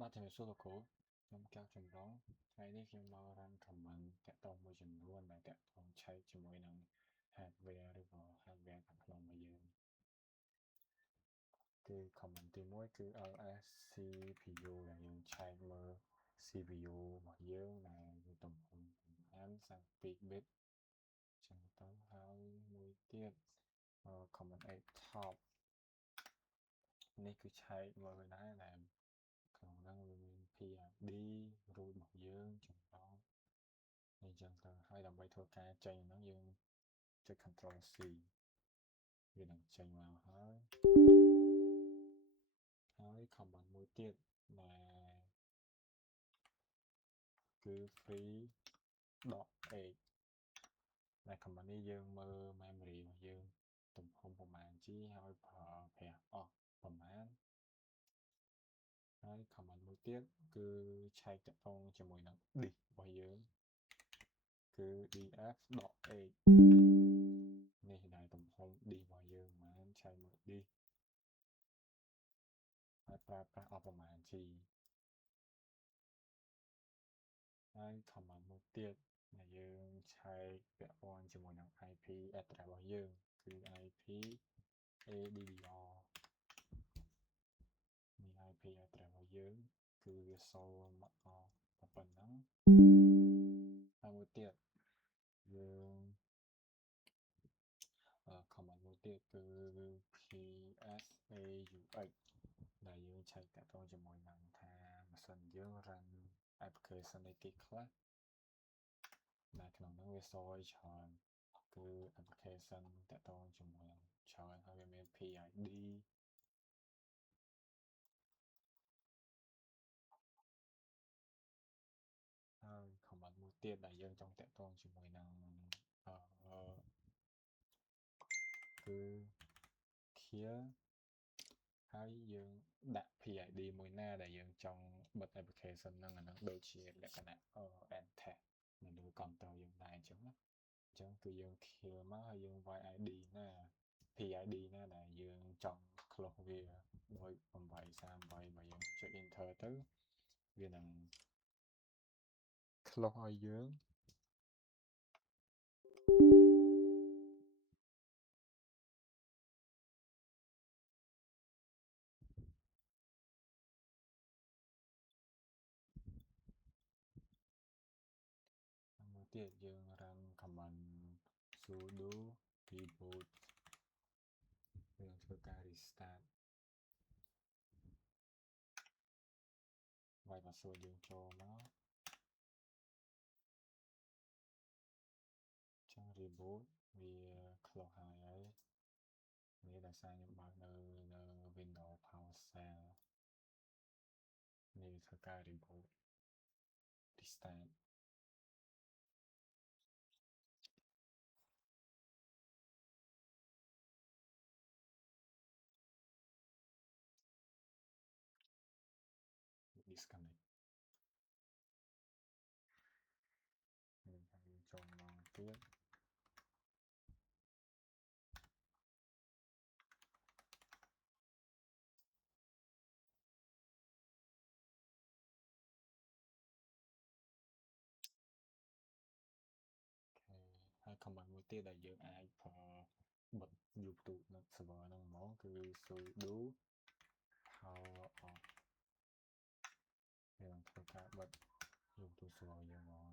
បាទជំរាបសួរលោកគ្រូខ្ញុំកៅចម្លងថ្ងៃនេះខ្ញុំមករន comment តាក់ទងមួយចំនួនដែលតាក់ទងឆែកជាមួយនឹង hardware ឬក៏ hardware ខាងក្នុងរបស់យើងគឺ comment ទី1គឺ LS CPU ដែលយើងឆែកមើល CPU របស់យើងដែលមានទំហំ32 bit ចឹងទៅហើយមួយទៀតcomment 8 top នេះគឺឆែកមើលដែរដែលក្នុងហ្នឹងវាមាន PID រូតរបស់យើងចម្លងអញ្ចឹងទៅហើយដើម្បីធ្វើការចេញហ្នឹងយើងចុច Ctrl C វានឹងចេញមកហើយ comment មួយទៀតដែលគឺ free.8 ដែល comment នេះយើងមើល memory របស់យើងទំហំប្រមាណ G ហើយប្រើប្រាស់អស់ប្រមាណហើយ comment មួយទៀតគឺឆែកតាក់ទងជាមួយនឹង disk របស់យើងគឺ df.8 នេះដែលទំហំ disk របស់យើងបានឆែកមើល disk ហើយប្រើប្រាស់អស់ប្រមាណ G ហើយ comment មួយទៀតដែលយើងឆែកពាក់ព័ន្ធជាមួយនឹង IP address របស់យើងគឺ IP ADDR នេះ IP address របស់យើងគឺវាសូមមកប៉ុណ្ណឹងហើយមួយទៀតយើង comment មួយទៀតគឺ PSAUX ដែលយើងឆែកតាក់ទងជាមួយនឹងថាម៉ាស៊ីនយើង run application អីគេខ្លះដែលក្នុងហ្នឹងវាសយច្រើនគឺ application តាក់ទងជាមួយនឹងច្រើនហើយវាមាន PID ហើយ comment មួយទៀតដែលយើងចង់តាក់ទងជាមួយនឹងគឺ clear ហើយយើងដាក់ PID មួយណាដែលយើងចង់បិទ application ហ្នឹងអាហ្នឹងដូចជាលក្ខណៈ end tag នៅលើ control យើងដែរអញ្ចឹងណាអញ្ចឹងគឺយើង clear មកហើយយើងវាយ ID ណា PID ណាដែលយើងចង់ close វាដោយ838បើយើងចុច enter ទៅវានឹង close ឲ្យយើងមួយទៀតយើង run command sudo reboot វានឹងធ្វើការ restart វាយ password យើងចូលមកចឹង reboot វា close ហើយនេះដោយសារខ្ញុំបើកនៅ Windows PowerShell នេះធ្វើការ reboot restart disconnect យើងហើយចូលមកទៀតហើយ command មួយទៀតដែលយើងអាចប្រើបិទ YouTube នៅ server ហ្នឹងហ្មងគឺ sudo power off វានឹងធ្វើការបិទ YouTube server យើងហ្មង